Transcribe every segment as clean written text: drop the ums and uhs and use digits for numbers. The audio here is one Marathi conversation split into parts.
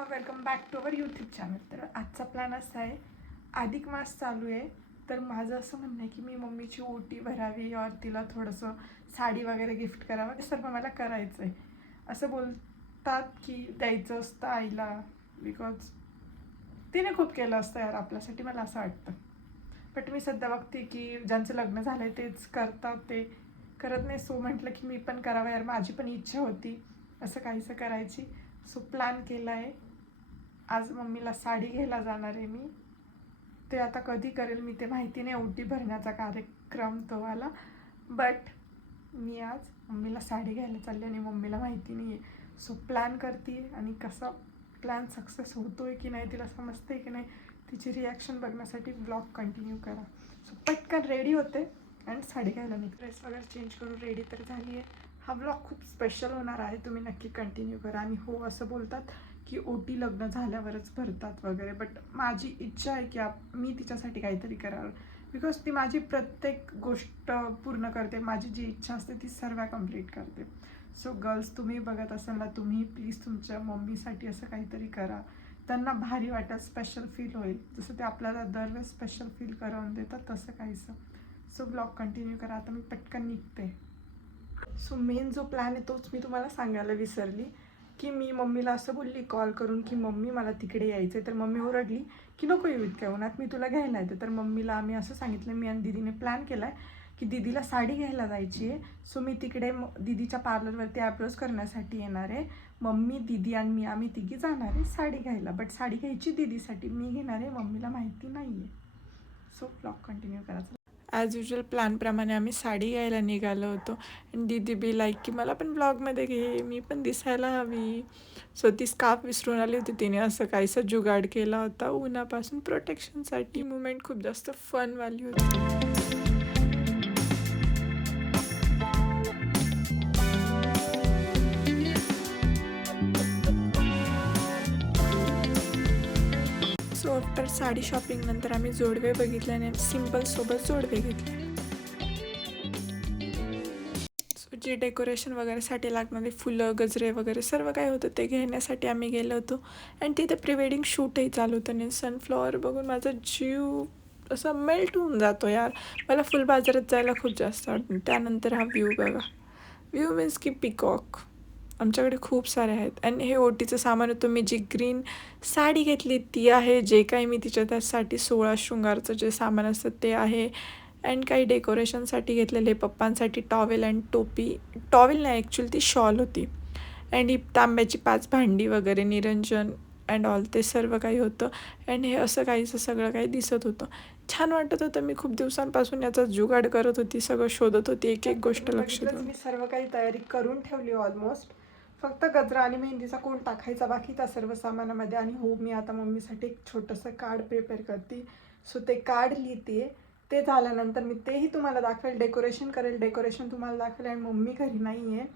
Welcome back to our YouTube channel. तर आजचा प्लॅन असा आहे, अधिक मास चालू आहे. तर माझं असं म्हणणं आहे की मी मम्मीची ओटी भरावी और तिला थोडंसं साडी वगैरे गिफ्ट करावं. हे सर्व मला करायचं आहे. असं बोलतात की द्यायचं असतं आईला, बिकॉज तिने खूप केलं असतं यार आपल्यासाठी, मला असं वाटतं. बट मी सध्या बघते की ज्यांचं लग्न झालं आहे तेच करतात, ते करत नाही. सो म्हटलं की मी पण करावं यार, माझी पण इच्छा होती असं काहीसं करायची. सो प्लॅन केला आहे. आज मम्मीला साडी घ्यायला जाणार आहे मी. ते आता कधी करेल मी ते माहिती नाही, ओटी भरण्याचा कार्यक्रम तो आला. बट मी आज मम्मीला साडी घ्यायला चालली आणि मम्मीला माहिती नाही आहे. सो प्लॅन करते आणि कसा प्लॅन सक्सेस होतो आहे की नाही, तिला समजते आहे की नाही, तिची रिॲक्शन बघण्यासाठी ब्लॉग कंटिन्यू करा. सो पटकन रेडी होते आणि साडी घ्यायला मी ड्रेस वगैरे चेंज करून रेडी तर झाली आहे. हा ब्लॉग खूप स्पेशल होणार आहे, तुम्ही नक्की कंटिन्यू करा. आणि हो, असं बोलतात की ओटी लग्न झाल्यावरच भरतात वगैरे, बट माझी इच्छा आहे की मी तिच्यासाठी काहीतरी करावं. बिकॉज ती माझी प्रत्येक गोष्ट पूर्ण करते, माझी जी इच्छा असते ती सर्व कंप्लीट करते. सो गर्ल्स, तुम्ही बघत असाल ना, तुम्ही प्लीज तुमच्या मम्मीसाठी असं काहीतरी करा. त्यांना भारी वाटेल, स्पेशल फील होईल. जसं ते आपल्याला दरवेळेस स्पेशल फील करून देतात तसं काहीसं. सो ब्लॉग कंटिन्यू करा. आता मी पटकन निघते. सो मेन जो प्लॅन आहे तोच मी तुम्हाला सांगायला विसरली, की मी मम्मीला असं बोलली कॉल करून की मम्मी मला तिकडे यायचं आहे. तर मम्मी ओरडली की नको येऊ इतक्या उन्हात, मी तुला घ्यायला येते. तर मम्मीला आम्ही असं सांगितलं, मी आणि दीदीने प्लॅन केला आहे की दीदीला साडी घ्यायला जायची आहे. सो मी तिकडे दीदीच्या पार्लरवरती ॲप्रोच करण्यासाठी येणार आहे. मम्मी, दीदी आणि मी आम्ही तिघी जाणार आहे साडी घ्यायला. बट साडी घ्यायची दीदीसाठी, मी घेणार आहे, मम्मीला माहिती नाही आहे. सो ब्लॉग कंटिन्यू करायचं. ॲज युजल प्लॅनप्रमाणे आम्ही साडी घ्यायला निघालो होतो. आणि दीदी बी लाईक की मला पण ब्लॉगमध्ये घे, मी पण दिसायला हवी. सो ती स्कार्फ विसरून आली होती, तिने असं काहीसा जुगाड केला होता उन्हापासून प्रोटेक्शनसाठी. मुवमेंट खूप जास्त फनवाली होती. सो आफ्टर साडी शॉपिंग नंतर आम्ही जोडवे बघितले आणि सिम्पलसोबत जोडवे घेतले. जे डेकोरेशन वगैरेसाठी लागणारे फुलं, गजरे वगैरे सर्व काय होतं ते घेण्यासाठी आम्ही गेलो होतो. आणि तिथे प्री वेडिंग शूटही चालू होतं. आणि सनफ्लॉवर बघून माझा जीव असा मेल्ट होऊन जातो यार. मला फुल बाजारात जायला खूप जास्त आवडतं. त्यानंतर हा व्ह्यू बघा, व्ह्यू मीन्स की पिकॉक आमच्याकडे खूप सारे आहेत. आणि हे ओटीचं सामान होतं. मी जी ग्रीन साडी घेतली ती आहे. जे काही मी तिच्या त्यासाठी 16 शृंगारचं जे सामान असतं ते आहे. अँड काही डेकोरेशनसाठी घेतलेले, पप्पांसाठी टॉवेल अँड टोपी. टॉवेल नाही, ॲक्च्युली ती शॉल होती. अँड ही तांब्याची 5 भांडी वगैरे, निरंजन अँड ऑल ते सर्व काही होतं. अँड हे असं काहीचं सगळं काही दिसत होतं. छान वाटत होतं. मी खूप दिवसांपासून याचा जुगाड करत होती, सगळं शोधत होती, एक एक गोष्ट लक्ष देऊन. मी सर्व काही तयारी करून ठेवली ऑलमोस्ट. फक्त गजरा आणि मेहंदीचा कोण टाकायचा बाकी त्या सर्व सामानामध्ये. आणि हो, मी आता मम्मीसाठी एक छोटंसं कार्ड प्रिपेअर करते. सो ते कार्ड लिहिते. ते झाल्यानंतर मी तेही तुम्हाला दाखवेल, डेकोरेशन करेल, डेकोरेशन तुम्हाला दाखवेल. आणि मम्मी घरी नाही आहे.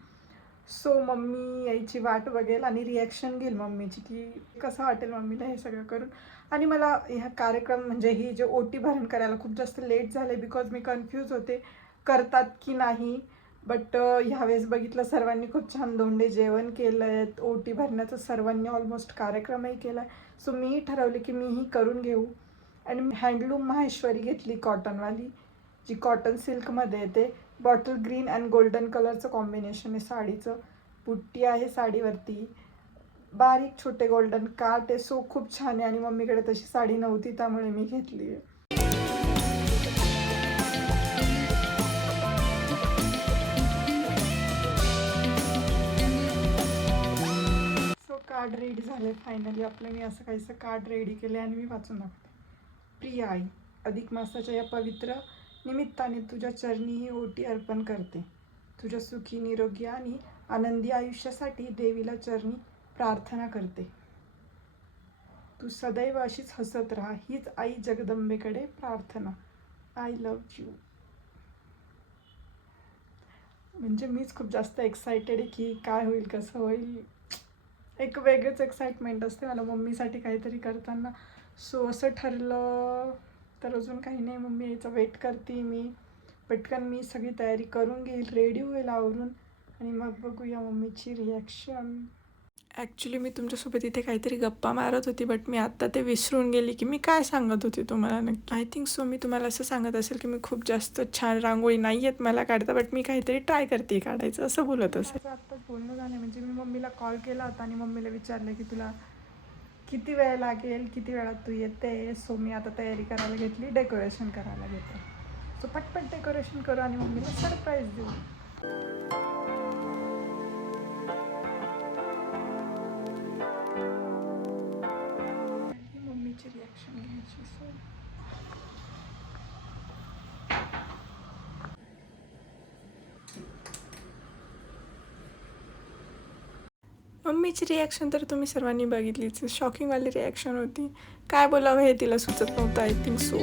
सो मम्मी यायची वाट बघेल आणि रिॲक्शन घेईल मम्मीची की कसं वाटेल मम्मीला हे सगळं करून. आणि मला ह्या कार्यक्रम म्हणजे ही जे ओटी भरण करायला खूप जास्त लेट झाले, बिकॉज मी कन्फ्यूज होते करतात की नाही. बट ह्यावेळेस बघितलं सर्वांनी खूप छान धोंडे जेवण केलं आहे, ओटी भरण्याचं सर्वांनी ऑलमोस्ट कार्यक्रमही केला आहे. सो मीही ठरवले की मीही करून घेऊ. आणि हँडलूम माहेश्वरी घेतली कॉटनवाली, जी कॉटन सिल्कमध्ये येते. बॉटल ग्रीन अँड गोल्डन कलरचं कॉम्बिनेशन आहे साडीचं. पुट्टी आहे साडीवरती, बारीक छोटे गोल्डन काट आहे. सो खूप छान आहे. आणि मम्मीकडे तशी साडी नव्हती त्यामुळे मी घेतली आहे. सो कार्ड रेडी झाले फायनली आपलं. मी असं काहीसं कार्ड रेडी केले आणि मी वाचून दाखवते. प्रिय आई, अधिक मासाच्या या पवित्र निमित्ताने तुझ्या चरणी ही ओटी अर्पण करते. तुझ्या सुखी, निरोगी आणि आनंदी आयुष्यासाठी देवीला चरणी प्रार्थना करते. तू सदैव अशीच हसत राहा, हीच आई जगदंबेकडे प्रार्थना. I love you. म्हणजे मीच खूप जास्त एक्सायटेड आहे की काय होईल, कसं होईल. एक वेगळंच एक्साइटमेंट असते मला मम्मीसाठी काहीतरी करताना. सो असं ठरलं तर अजून काही नाही, मम्मी यायचा वेट करते मी. पटकन मी सगळी तयारी करून घेईल, रेडी होईल आवरून. आणि मग बघूया मम्मीची रिॲक्शन. ॲक्च्युली मी तुमच्यासोबत इथे काहीतरी गप्पा मारत होती, बट मी आत्ता ते विसरून गेली की मी काय सांगत होती तुम्हाला नक्की. आय थिंक सो मी तुम्हाला असं सांगत असेल की मी खूप जास्त छान रांगोळी नाही आहेत मला काढता, बट मी काहीतरी ट्राय करते काढायचं असं बोलत असेल. माझं आत्ताच बोलणं झालं, म्हणजे मी मम्मीला कॉल केला होता आणि मम्मीला विचारलं की तुला किती वेळ लागेल, किती वेळात तू येते. सो मी आता तयारी करायला घेतली, डेकोरेशन करायला घेते. सो पटपट डेकोरेशन करू आणि मम्मीला सरप्राईज देऊ. मम्मीची रिॲक्शन घ्यायची. सो मम्मीची रिॲक्शन तर तुम्ही सर्वांनी बघितलीच. शॉकिंगवाली रिॲक्शन होती. काय बोलावं हे तिला सुचत नव्हतं आय थिंक सो.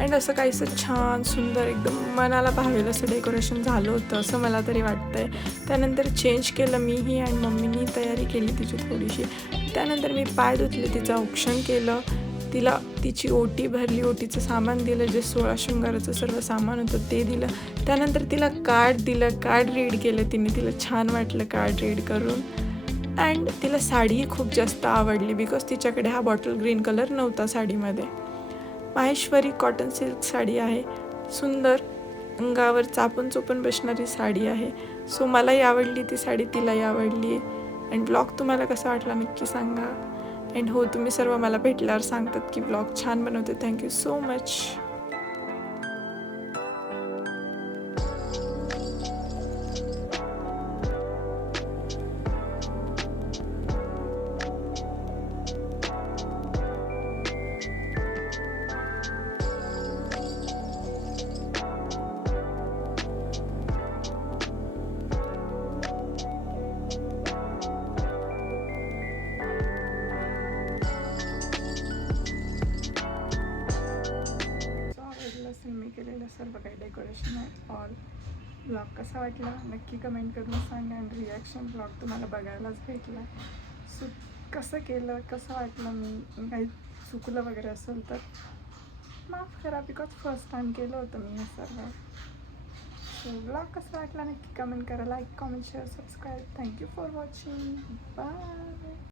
अँड असं काहीसं छान सुंदर एकदम मनाला भावेल असं डेकोरेशन झालं होतं असं मला तरी वाटतं आहे. त्यानंतर चेंज केलं मीही आणि मम्मीनी तयारी केली तिची थोडीशी. त्यानंतर मी पाय धुतले, तिचं औक्षण केलं, तिला तिची ओटी भरली, ओटीचं सामान दिलं, जे 16 शृंगाराचं सर्व सामान होतं ते दिलं. त्यानंतर तिला कार्ड दिलं, कार्ड रीड केलं तिने, तिला छान वाटलं कार्ड रीड करून. अँड तिला साडीही खूप जास्त आवडली बिकॉज तिच्याकडे हा बॉटल ग्रीन कलर नव्हता साडीमध्ये. माहेश्वरी कॉटन सिल्क साडी आहे, सुंदर अंगावर चापून चोपून बसणारी साडी आहे. सो मलाही आवडली ती साडी, तिलाही आवडली. अँड ब्लॉग तुम्हाला कसा वाटला नक्की सांगा. अँड हो, तुम्ही सर्व मला भेटल्यावर सांगतात की ब्लॉग छान बनवते. Thank you so much. मी केलेलं सर्व काही डेकोरेशन आहे ऑल. ब्लॉग कसा वाटला नक्की कमेंट करून सांगा. अँड रिॲक्शन ब्लॉग तुम्हाला बघायलाच भेटला. सो कसं केलं, कसं वाटलं, मी काही चुकलं वगैरे असेल तर माफ करा बिकॉज फर्स्ट टाईम केलं होतं मी हे सर्व. सो ब्लॉग कसा वाटला नक्की कमेंट करा. Like, comment, share, subscribe. Thank you for watching. Bye.